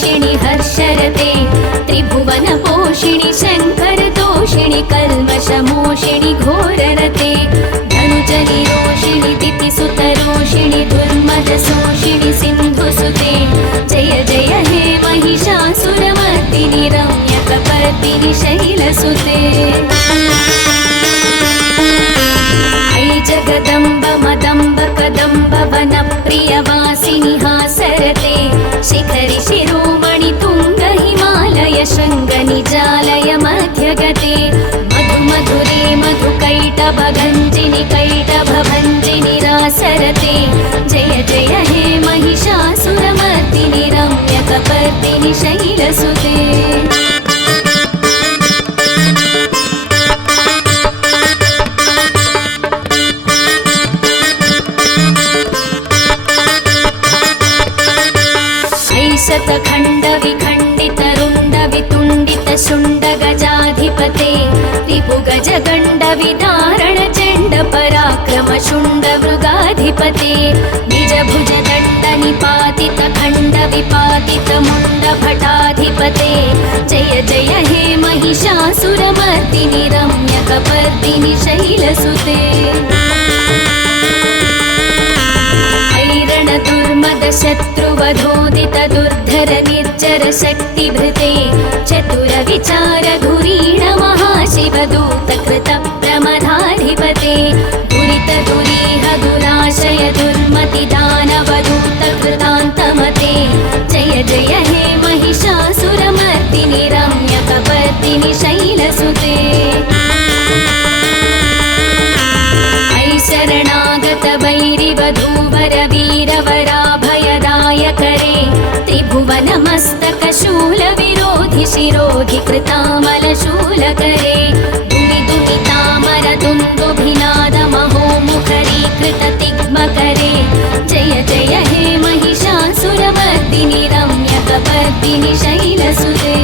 तोषिणि हर्षरते त्रिभुवनपोषिणि शङ्करतोषिणि कल्मषमोषिणि घोररते धनुजनिरोषिणि दितिसुतरोषिणि दुर्मदशोषिणि सिन्धुसुते जय जय हे महिषासुरमर्दिनि रम्यकपर्दिनि शैलसुते ऐ जगदम्ब मदम्ब कदम्ब वनप्रियवासिनि हासरते शिखरि शिरोमणि तुङ्ग हिमालय शृङ्गनिजालय मध्यगते मधु मधुरे मधुकैटभगञ्जिनि कैटभभञ्जिनि रासरते जय जय हे महिषासुरमर्दिनि रम्यकपर्दिनि शैलसुते शतखण्ड विखण्डित रुण्ड वितुण्डित शुण्ड गजाधिपते रिपुगज गण्ड विदारण चण्ड पराक्रम शुण्ड मृगाधिपते निज भुज दण्ड निपातित खण्ड विपातित मुण्ड भटाधिपते जय जय हे महिषासुरमर्दिनि रम्यकपर्दिनि शैलसुते दुर्मद शत्रुवधोदित दुर्धर निर्जर शक्तिभृते चतुर विचार धुरीण महाशिवदूत कृत प्रमदाधिपते दुरित दुरीह दुराशय दुर्मति दानवदूत कृतान्तमते जय जय हे महिषासुरमर्दिनि रम्यकपर्दिनि शैलसुते शरणागत वैरिवधूवर वीरवराभयदाय करे त्रिभुवनमस्तक शूल विरोधि शिरोधि कृतामल शूल करे दुमि दुमि तामर दुन्दुभिनाद महोमुखरी कृत तिग्म करे जय जय हे महिषासुरमर्दिनि रम्यकपर्दिनि शैलसुते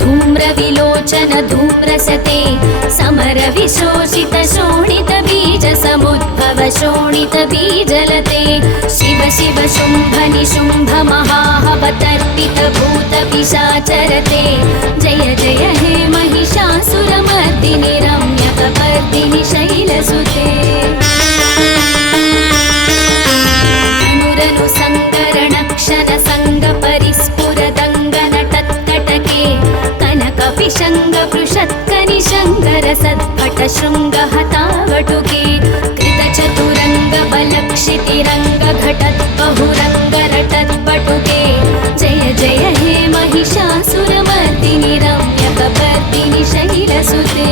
धूम्र विलोचन धूम्रसते समर विशोषित शोणित बीज समुद्भव शोणित बीजलते शिव शिव शुम्भ निशुम्भ महाहवतर्पित भूत पिशाचरते जय जय हे महिषासुरमर्दिनि रम्यकपर्दिनि शैलसुते अनुरनु सङ्करण क्षण संग परिस्फुर दङ्गन टत्कटके कनकपिशङ्ग पृषत्कनिशङ्गर सद्भट शृङ्ग हतावटुके कृतचतुरङ्ग बलक्षितिरङ्ग घटत् बहुरङ्ग रटत् पटुके जय जय हे महिषासुरमर्दिनि रम्यकपर्दिनि शैलसुते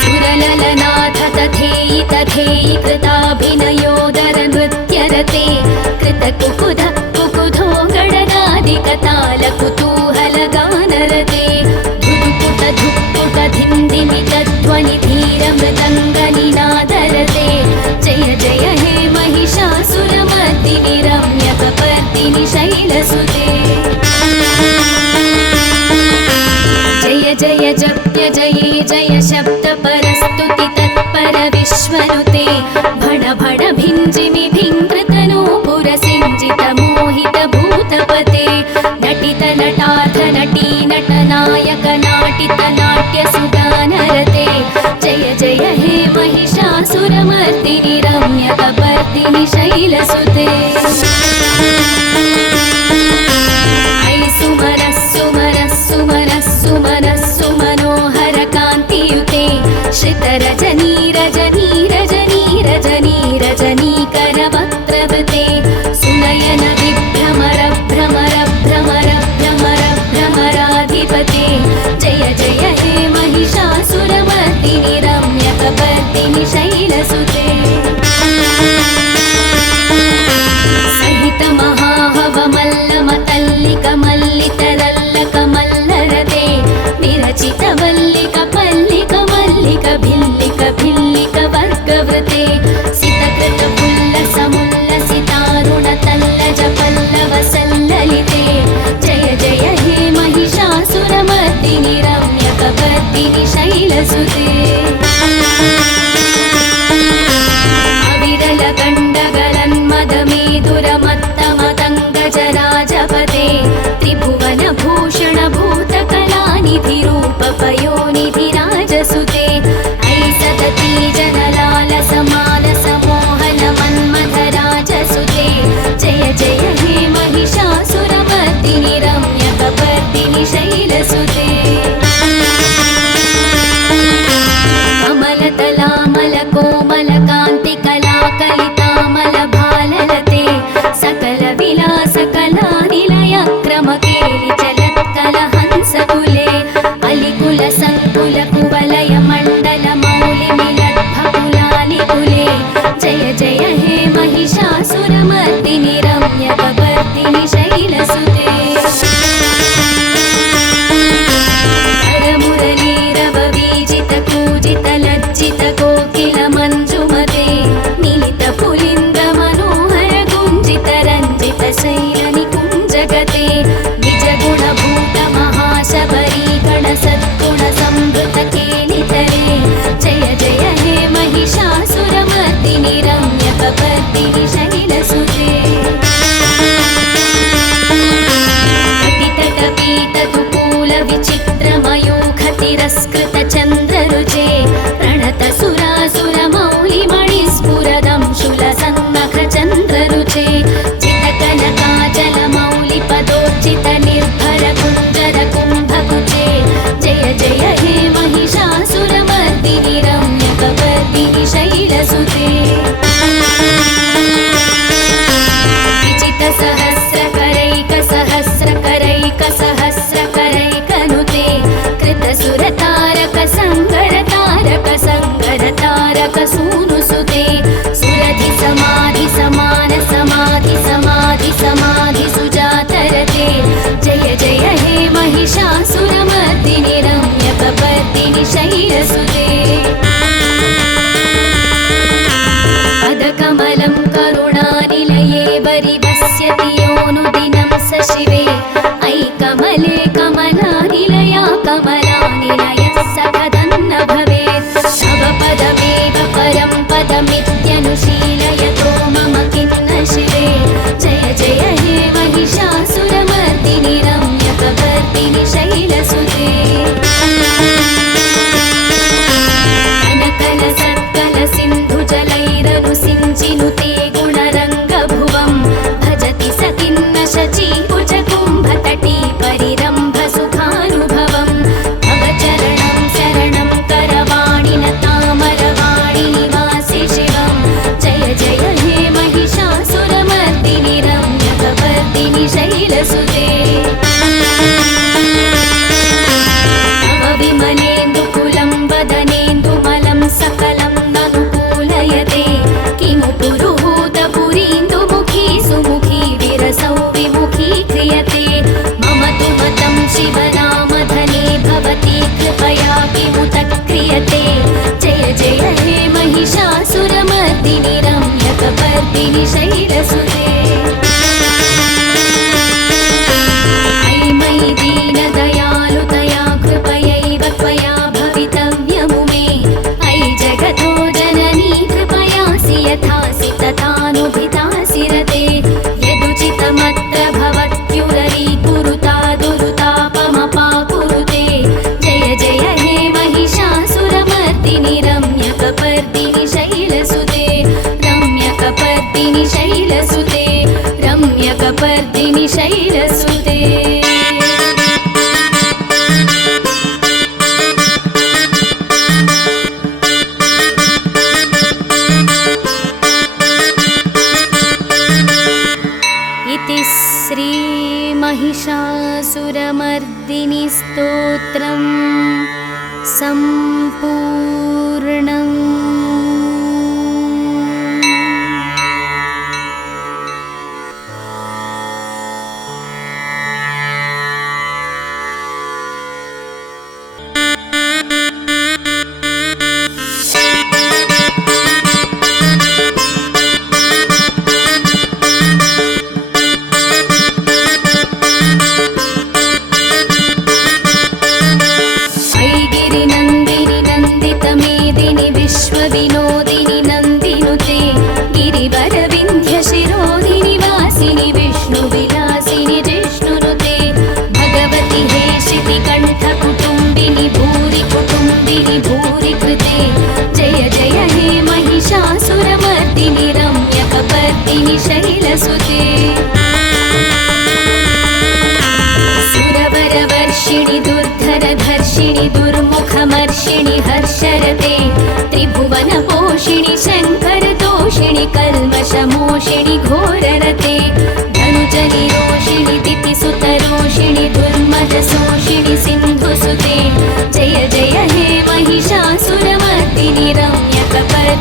सुरललनाथ तथेयि तथेयि कृताभिनयोदर नृत्यरते कृतकुकुध कुकुधो गडगादिकताल कुतूहल गानरते धुक्पुट धुक्पुट धिन्दिमित ध्वनि धीर मृदङ्ग निनादरते जय जय हे महिषासुरमर्दिनि रम्यकपर्दिनि शैलसुते जय जय जप्य जये जय शब्द परस्तुति तत्पर विश्वनुते भण भण भिञ्जिमि भिङ्कृतनूपुर सिञ्जित मोहित भूतपते नटित नटार्थ नटी नटनायक नाटित नाट्य सुगानरते जय जय हे महिषासुरमर्दिनि रम्यकपर्दिनि शैलसुते ऐ सुमरः सुमरः सुमरः सुमनः सुमनोहर कान्तियुते श्रितरजनी रजनी रजनी रजनी रजनीकर वक्त्रवृते सुनयन विभ्रमर भ्रमर भ्रमर भ्रमर भ्रमराधिपते जय जय हे महिषासुरमर्दिनि रम्यकपर्दिनि शैलसुते सहित महाहवमल्लमतल्लिक मल्लितरल्लक मल्लरते विरचित वल्लिक पल्लिक मल्लिक भिल्लिक भिल्लिक शैलसुते अविरल गण्डगलन्मदमेदुरमत्तमतङ्गजराजपते त्रिभुवनभूषण भूतकलानिधिरूपपयोनिधिराजसुते अयि सतती जनलालसमालसमोहनमन्मथराजसुते जय जय हे महिषासुरमर्दिनि रम्यकपर्दिनि शैलसुते कमलतलामलकोमलकान्तिकलाकलितामलभाललते सकलविलासकलानिलयक्रमकेलि चलत्कलहंसकुले अलिकुलसङ्कुलकुवलयमण्डलमौलिमिलद्भकुलालिकुले जय जय हे महिषासुरमर्दिनि रम्यकपर्दिनि शैलसुते कोकिलमञ्जुमते मिलितपुलिन्द्रमनोहरगुञ्जितरञ्जितशैलनिकुञ्जगते निजगुणभूतमहाशबरीगणसद्गुणसंवृतकेलितरे जय जय हे महिषासुरमर्दिनि रम्यकपर्दिनि शैलसुते कटितटपीतकुकूलविचित्रमयूखतिरस्कृतचन्द्ररुचे प्रणतसुरासुरमौलिमणिस्फुरदंशुलसन्नखचन्द्ररुचे चितकनकाचलमौलिपदोच्चितनिर्भरकुञ्जरकुम्भकुचे जय जय हे महिषासुरमर्दिनि रम्यकपर्दिनि शैलसुते विचितसहस्रकरैकसहस्रकरैकसहस्रकरैकनुते कृतसुरतारकसङ्गरतारकसङ्गरतारकसूनुसुते सुरधिसमाधिसमानसमाधिसमाधिसुजातरते जय जय हे महिषासुरमर्दिनि रम्यकपर्दिनि शैलसुते पदकमलं करुणानिलये वरिवस्यति योऽनुदिनं स शिवे अयि कमले कमलानिलया कमलानिलयः सकदन्न भवेत् तव पदमेव परं पदमित्यनुशीलयतो मम किन्न शिवे जय जय हे महिषासुरमर्दिनि रम्यकपर्दिनि शैलसुते कनकलसत्कलसिन्धुजलैरनुसिञ्चिनुते गुणरङ्गभुवं भजति सतिन्न शचीकुचकुम्भतटी परिरम्भसुखानुभवं भव चरणं शरणं करवाणिलतामरवाणि निवासि शिवं जय जय हे महिषासुरमर्दिनि रम्यकपर्दिनि शैलसुते तव विमलेन्दुकुलं वदनेन्दुमलं सकलं ननुकूलयते किमु पुरुहूतपुरीन्दुमुखी सुमुखी विरसौ विमुखी क्रियते मम तु मतं शिवनामधने भवती कृपया किमुत क्रियते जय जय हे महिषासुरमर्दिनि रम्यकपर्दिनि शैलसुते अयि मयि दीनदयालुतया कृपयैव त्वया भवितव्यमुमे अयि जगतो जननी कृपयासि यथासि तथानुभितासि रते यदुचितमत्र भवत्युररीकुरुता दुरुतापमपाकुरुते जय जय हे महिषासुरमर्दिनि रम्यकपर्दिनि शैलसुते रम्यकपर्दिनि शैलसुते रम्यकपर्दिनि शैलसुते इति श्री महिषासुरमर्दिनि स्तोत्रं सम्पूर्णम्। ऐगिरिनन्दिनि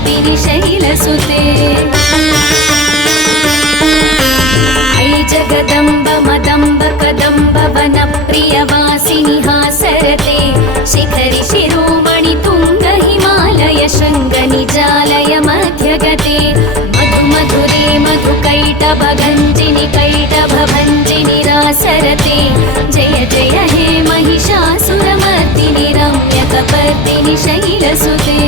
कपर्दिनि शैलसुते ऐ जगदम्ब मदम्ब कदम्ब वनप्रियवासिनि हासरते शिखरि शिरोमणि तुङ्ग हिमालय शृङ्ग निजालय मध्यगते मधु मधुरे मधुकैटभगञ्जिनि कैटभभञ्जिनि रासरते जय जय हे महिषासुरमर्दिनि रम्यकपर्दिनि शैलसुते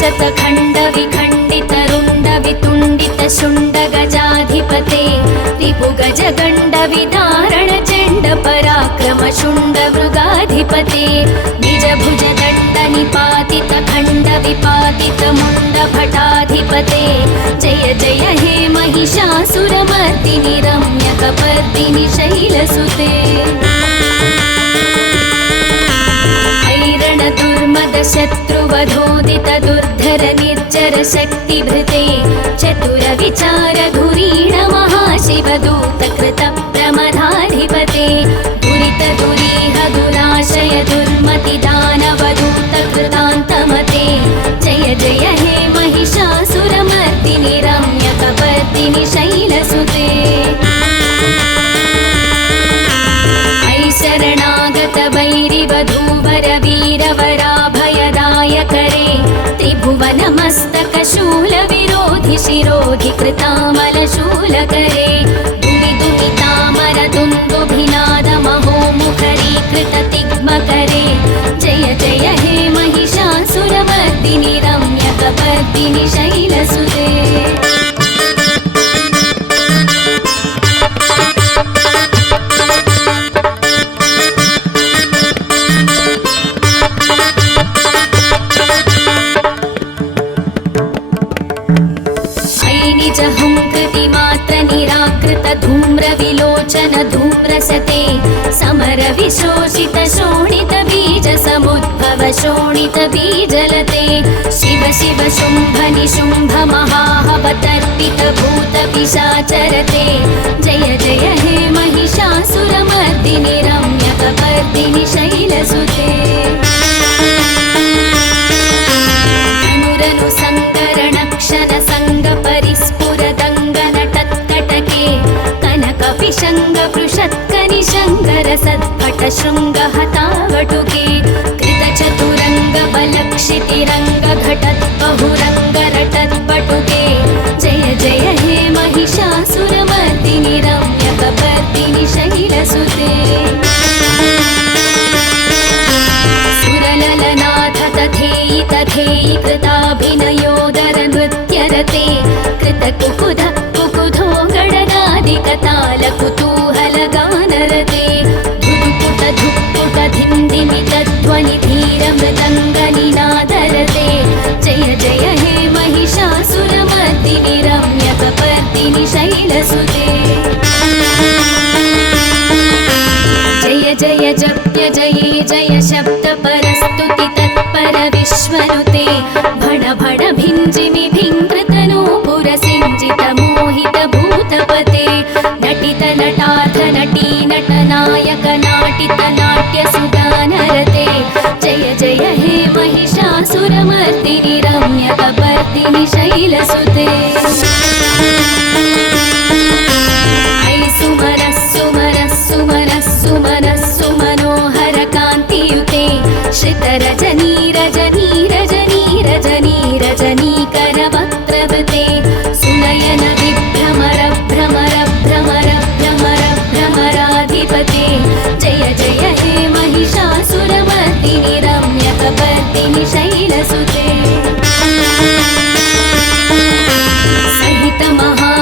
शतखण्ड विखण्डित रुण्ड वितुण्डित शुण्ड गजाधिपते रिपुगज गण्ड विदारण चण्ड पराक्रम शुण्ड मृगाधिपते निज भुज दण्ड निपातित खण्ड विपातित मुण्ड भटाधिपते जय जय हे महिषासुरमर्दिनि रम्यकपर्दिनि शैलसुते दुर्मद शत्रुवधोदित दुर्धर निर्जर शक्तिभृते चतुर विचार धुरीण महाशिवदूत कृत प्रमदाधिपते दुरित दुरीह दुराशय दुर्मति दानवदूत कृतान्तमते जय जय हे महिषासुरमर्दिनि रम्यकपर्दिनि शैलसुते शरणागत वैरिवधूवर वीरवराभयदायकरे त्रिभुवनमस्तक शूल विरोधि शिरोधि कृतामल शूलकरे दुमि दुमितामर दुन्दुभिनाद महोमुखरीकृत तिग्मकरे जय जय हे महिषासुरमर्दिनि रम्यकपर्दिनि शैलसुते धूम्र विलोचन धूम्रसते समर विशोषित शोणित बीज समुद्भव शोणित बीजलते शिव शिव शुम्भ निशुम्भ महाहवतर्पित भूत पिशाचरते जय जय हे महिषासुरमर्दिनि रम्यकपर्दिनि शैलसुते अनुरनु सङ्करण क्षण सङ्ग परिस्फुर दङ्गन कनकपिशङ्ग पृषत्कनि शङ्कर सत्पट शृङ्ग हतावटुके कृतचतुरङ्ग बलक्षितिरङ्ग घटत् बहुरङ्ग रटत् पटुके जय जय हे महिषासुरमर्दिनि रम्यकपर्दिनि शैलसुते सुरललनाथ तथेयि तथेयि कृताभिनयोदर नृत्यरते कृतकुकुध कुकुधो गडगादिकताल कुतूहल गानरते धुक्पुट धुक्पुट धिन्धिमि तध्वनि धीर मृदङ्गनिनादरते जय जय हे महिषासुरमर्दिनि रम्यकपर्दिनि शैलसुते जय जय जप्य जये जय शब्द परस्तुति तत्पर विश्वनुते भण भण भिञ्जिमि भिङ्कृतनूपुर सिञ्जित मोहित भूतपते नटित नटार्थ नटी नटनायक नाटित नाट्य सुगानरते जय जय हे महिषासुरमर्दिनि रम्यकपर्दिनि शैलसुते ऐ सुमरः सुमरः सुमरः सुमनः सुमनोहर कान्तियुते श्रितरजनी रजनी रजनी रजनी रजनीकर वक्त्रवृते सुनयन विभ्रमर भ्रमर भ्रमर भ्रमर भ्रमराधिपते जय जय हे महिषासुरमर्दिनि रम्यकपर्दिनि शैलसुते सहित महा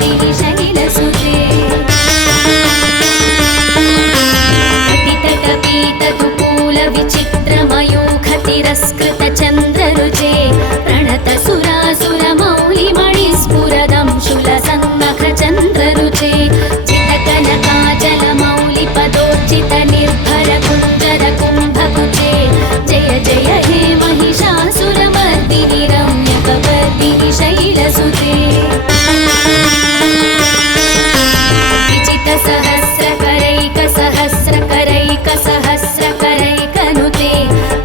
शैलसुते तिरस्कृतचन्द्ररुचे प्रणतसुरासुरमौलिमणिस्फुरदं शूलसन्नखचन्द्ररुचे चितकनकाचलमौलिपदोर्चितनिर्भरकुञ्जरकुम्भकुचे जय जय हे महिषासुरमर्दिनि रम्यकपर्दिनि शैलसुते विजितसहस्रकरैकसहस्रकरैकसहस्रकरैकनुते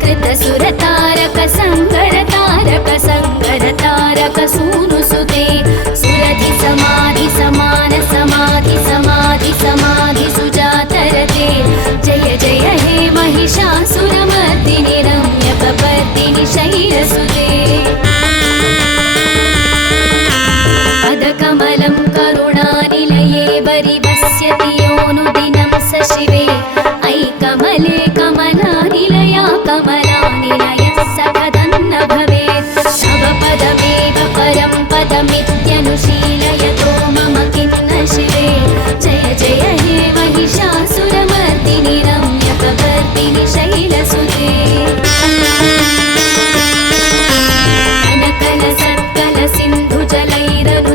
कृतसुरतारकसङ्गरतारकसङ्गरतारकसूनुसुते सुरधिसमाधिसमानसमाधिसमाधिसुजातरते जय जय हे महिषासुरमर्दिनि रम्यकपर्दिनि शैलसुते पदकमलं करुणानिलये वरिवस्यति योऽनुदिनं स शिवे अयि कमले कमलानिलया कमलानिलयः सकदन्न भवेत् तव पदमेव परं पदमित्यनुशीलयतो मम किन्न शिवे जय जय हे महिषासुरमर्दिनि रम्यकपर्दिनि शैलसुते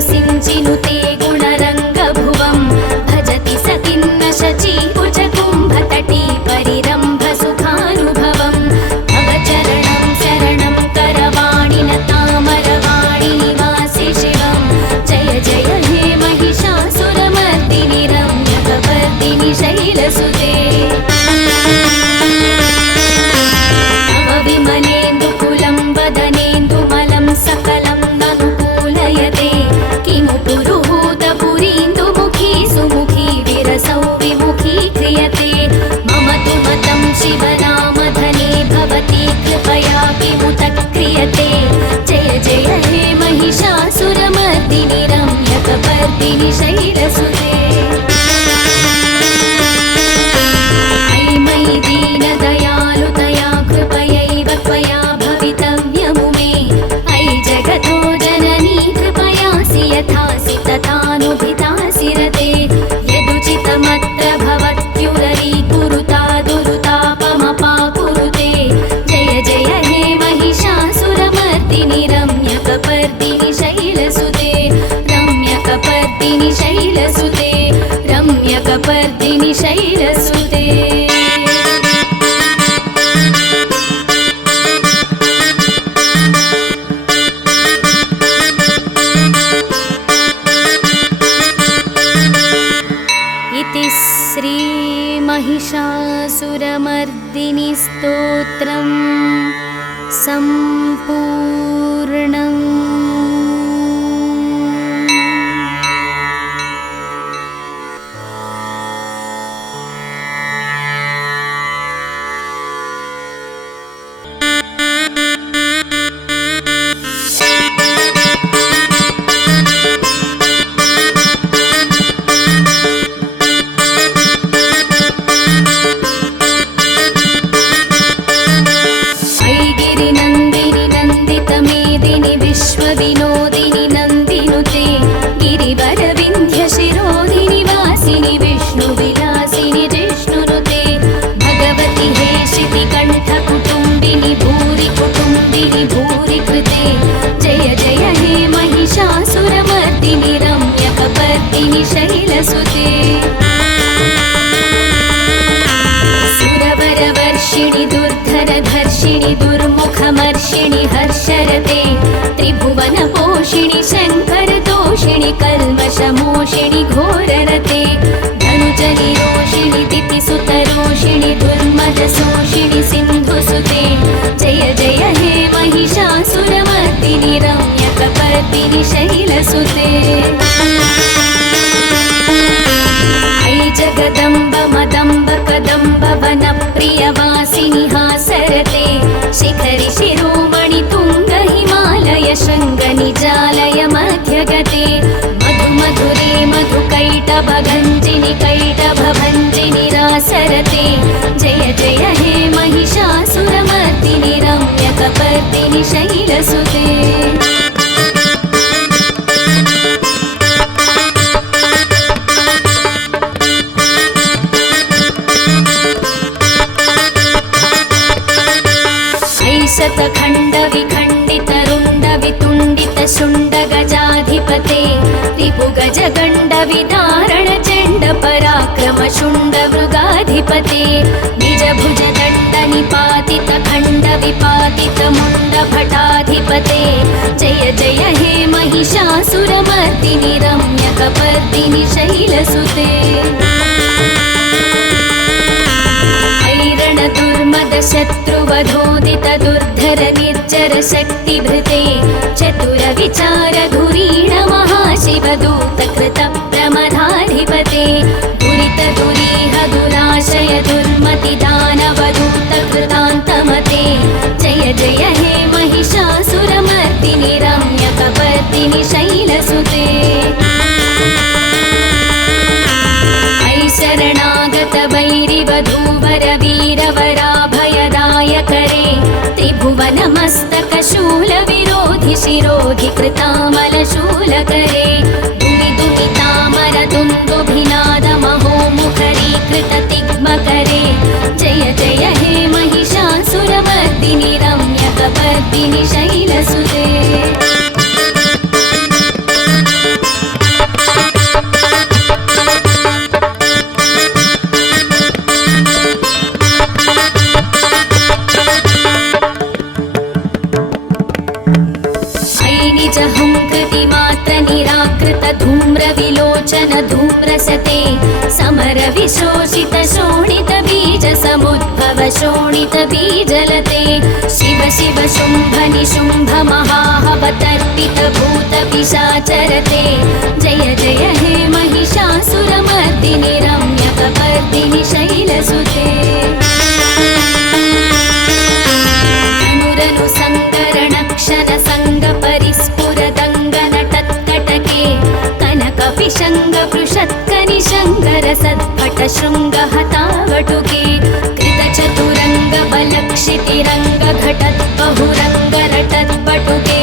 सिञ्चिनुते गुणरङ्गभुवं भजति सतिन्न शचीकुचकुम्भतटी परिरम्भसुखानुभवं भवचरणं शरणं करवाणिन तामरवाणि निवासि शिवं जय जय हे महिषासुरमर्दिनि रम्यकपर्दिनि शैलसुते तव विमलेन्दुकुलं वदनेन्दुमलं सकलं ननुकूलयते किमु पुरुहूतपुरीन्दुमुखी सुमुखी विरसौ विमुखी क्रियते मम तु मतं शिवनामधने भवती कृपया किमुत क्रियते जय जय हे महिषासुरमर्दिनि रम्यकपर्दिनि शैलसुते अयि मयि दीनदयालुतया कृपयैव त्वया भवितव्यमु मे अयि जगतो जननी कृपयासि यथासि तथानुभितासि रते यदुचितमत्र भवत्युदरीकुरुता दुरुतापमपाकुरुते जय जय हे महिषासुरमर्दिनि रम्यकपर्दिनि शैलसुते रम्यकपर्दिनि शैलसुते रम्यकपर्दिनि शैलसुते इति श्री महिषासुरमर्दिनि स्तोत्रं सम्पूर्णम्। विश्वविनोदिनि नन्दिनुते गिरिवरविन्ध्यशिरोदिनि वासिनि विष्णुविलासिनि जिष्णुनुते भगवति हे शितिकण्ठकुटुम्बिनि भूरि कुटुम्बिनि भूरि कृते जय जय हे महिषासुरमर्दिनि रम्यकपर्दिनि शैलसुते सुरवरवर्षिणि दुर्धरधर्षिणि दुर्मुखमर्षिणि हर्षरते त्रिभुवनपोषिणि शङ्करतोषिणि कल्मषमोषिणि घोररते धनुजनिरोषिणि दितिसुतरोषिणि दुर्मदशोषिणि सिन्धुसुते जय जय हे महिषासुरमर्दिनि रम्यकपर्दिनि शैलसुते अयि जगदम्ब मदम्ब कदम्ब वनप्रियवासिनि हासरते शिखरि शिरोमणि तुङ्ग हिमालय शृङ्गनिजालय मध्यगते मधु मधुरे मधुकैटभगञ्जिनि कैटभभञ्जिनि रासरते जय जय हे महिषासुरमर्दिनि रम्यकपर्दिनि शैलसुते गजाधिपते रिपुगजगण्डविदारण चण्ड पराक्रम शुण्ड मृगाधिपते निजभुज दण्ड निपातित खण्ड विपातित मुण्ड भटाधिपते जय जय हे महिषासुरमर्दिनि रम्यकपर्दिनि शैलसुते ऐरण दुर्मद शत्रुवधोदित दुर्धर निर्जर शक्तिभृते चतुर विचार धुरीण महाशिवदूत कृत प्रमदाधिपते दुरित दुरीह दुराशय दुर्मति दानवदूत कृतान्तमते जय जय हे महिषासुरमर्दिनि रम्यकपर्दिनि शैलसुते शरणागत वैरिवधूवर वीरवराभयदायकरे त्रिभुवनमस्तक शूल विरोधि शिरोधि कृतामलशूलकरे दुमि दुमितामर दुन्दुभिनाद महोमुखरीकृत तिग्मकरे जय जय हे महिषासुरमर्दिनि रम्यकपर्दिनि शैलसुते धूम्र विलोचन धूम्रसते समर विशोषित शोणित बीज समुद्भव शोणित बीजलते शिव शिव शुम्भ निशुम्भ महाहवतर्पित भूत पिशाचरते जय जय हे महिषासुरमर्दिनि रम्यकपर्दिनि शैलसुते अनुरनु संकरण क्षण संग परिस्फुर कनकपिशङ्ग पृषत्कनिशङ्कर सद्भट शृङ्ग हतावटुके कृतचतुरङ्ग बलक्षितिरङ्ग घटत् बहुरङ्ग रटत् पटुके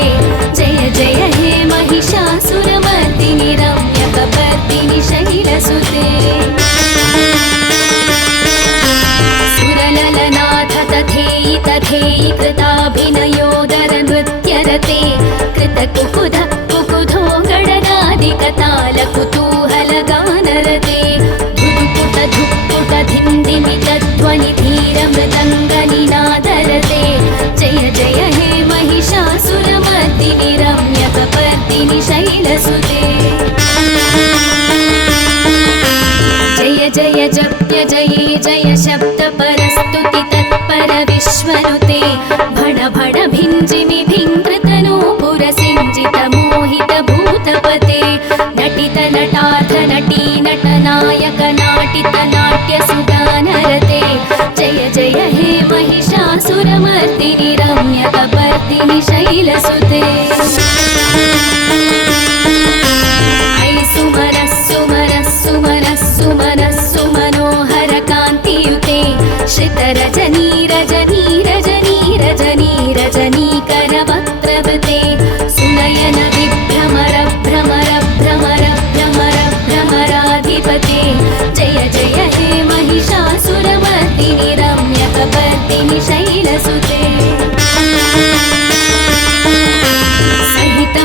जय जय हे महिषासुरमर्दिनि रम्यकपर्दिनि शैलसुते सुरललनाथ तथेयि तथेयि कृताभिनयोदर नृत्यरते कृतकुकुध कुकुधो गणनादिकताल कुतूहल गानरते धुक्पुट धुक्पुट धिन्दिमित ध्वनि धीर मृदङ्ग निनादरते जय जय हे महिषासुरमर्दिनि रम्यकपर्दिनि शैलसुते जय जय जप्य जये जय शब्द परस्तुति तत्पर विश्वनुते भण भण भिञ्जिमि भिङ्कृतनूपुर सिञ्जित मोहित भूतपते नटित नटार्थ नटी नटनायक नाटित नाट्य सुगानरते जय जय हे महिषासुरमर्दिनि रम्यकपर्दिनि शैलसुते सुमरः सुमरः सुमरः सुमरः सुमनोहर कान्तियुते श्रितरजनी रजनी रजनी रजनी रजनीकरवक्त्रवृते सुनयन विभ्रमर भ्रमर भ्रमर भ्रमर भ्रमराधिपते जय जय हे महिषासुरमर्दिनि रम्यकपर्दिनि शैलसुते सहित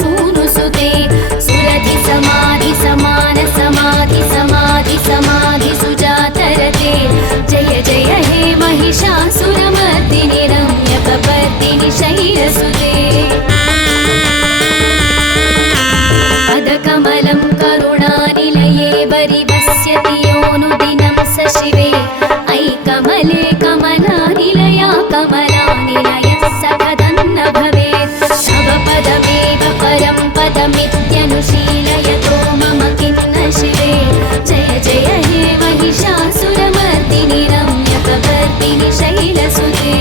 सूनुसुते सुरधि समाधि समान समाधि समाधि समाधि सुजातरते जय जय हे महिषासुरमर्दिनि रम्यकपर्दिनि शैलसुते पदकमलं करुणानिलये वरिवस्यति योऽनुदिनं स शिवे अयि कमले कमलानिलया कमलानिलयः स कथन्न भवेत् तव पदमेव परं पदमित्यनुशीलयतो मम किं न शिवे जय जय हे महिषासुरमर्दिनि रम्यकपर्दिनि शैलसुते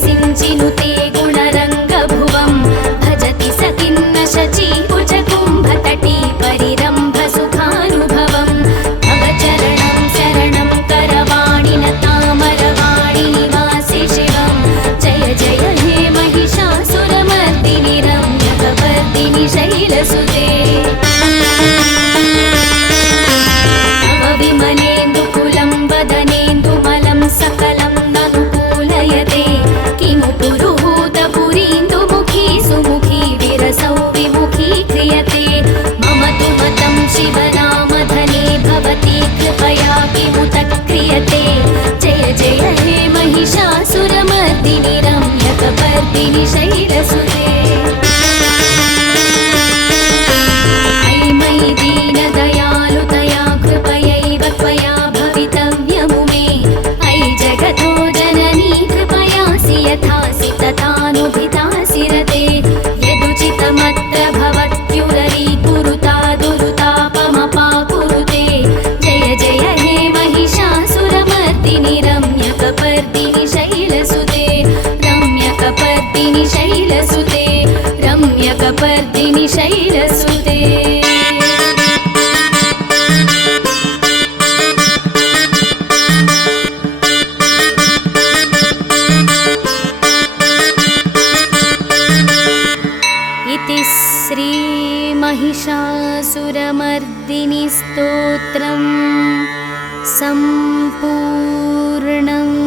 सिञ्चिनुते गुणरङ्गभुवं भजति स किन्न शचीभुजकुम्भतटी परिरम्भसुखानुभवं तव चरणं शरणं करवाणि न तामरवाणि निवासि शिवं जय जय हे महिषासुरमर्दिनि रम्यकपर्दिनि शैलसुते तव विमलेन्दुकुलं वदनेन्दुमलं सकलं ननुकूलयते किमु पुरुहूतपुरीन्दुमुखी सुमुखी विरसौ विमुखी क्रियते मम तु मतं शिवनामधने भवती कृपया किमुत क्रियते जय जय हे महिषासुरमर्दिनि रम्यकपर्दिनि शैलसुते अयि मयि दीनदयालुतया कृपयैव त्वया भवितव्यमु मे अयि जगतो जननी कृपयासि यथासि तथानुभितासि रते यदुचितमत्र भवत्युररीकुरुता दुरुतापमपाकुरुते जय जय हे महिषासुरमर्दिनि रम्यकपर्दिनि शैलसुते रम्यकपर्दिनि शैलसुते रम्यकपर्दिनि शैलसुते महिषासुरमर्दिनि स्तोत्रं सम्पूर्णम्।